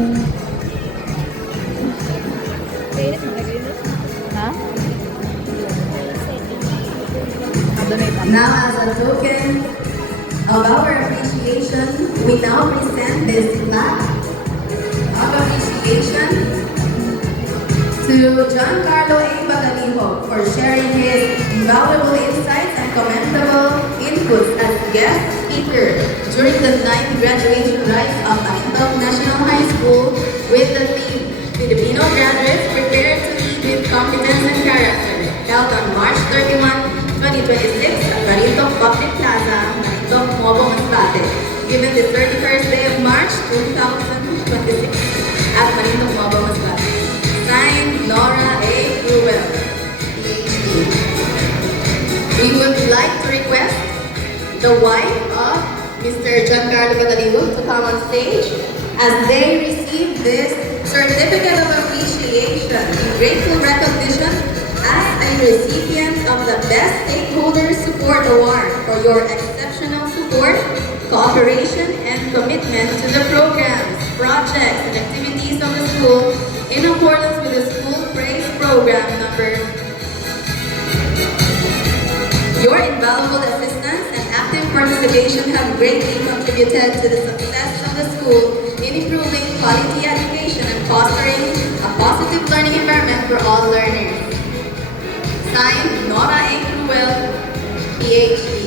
Ha? Now, as a token of our appreciation, we now present this plaque of appreciation to Giancarlo A. Bagaliho for sharing his valuable insights and commendable inputs as guest speaker during the 9th graduation rites of Marintok National High School with the theme Filipino graduates prepared to lead with competence and character, held on March 31, 2026 at Marintok Public Plaza, Marintok, Mobo, Masbate, given the 31st day of March 2026 at Marintok, Mobo, Masbate. Signed, Nora A. Ruel, PhD. We would like to request the wife of Mr. Giancarlo Bagaliho to come on stage as they receive this certificate of appreciation in grateful recognition as a recipient of the Best Stakeholder Support Award for your exceptional support, cooperation, and commitment to the programs, projects, and activities of the school in accordance with the School Praise Program number. Your invaluable assistance and active participation have greatly contributed to the success of the school in improving quality education and fostering a positive learning environment for all learners. Signed, Nora A. Cruel, PhD.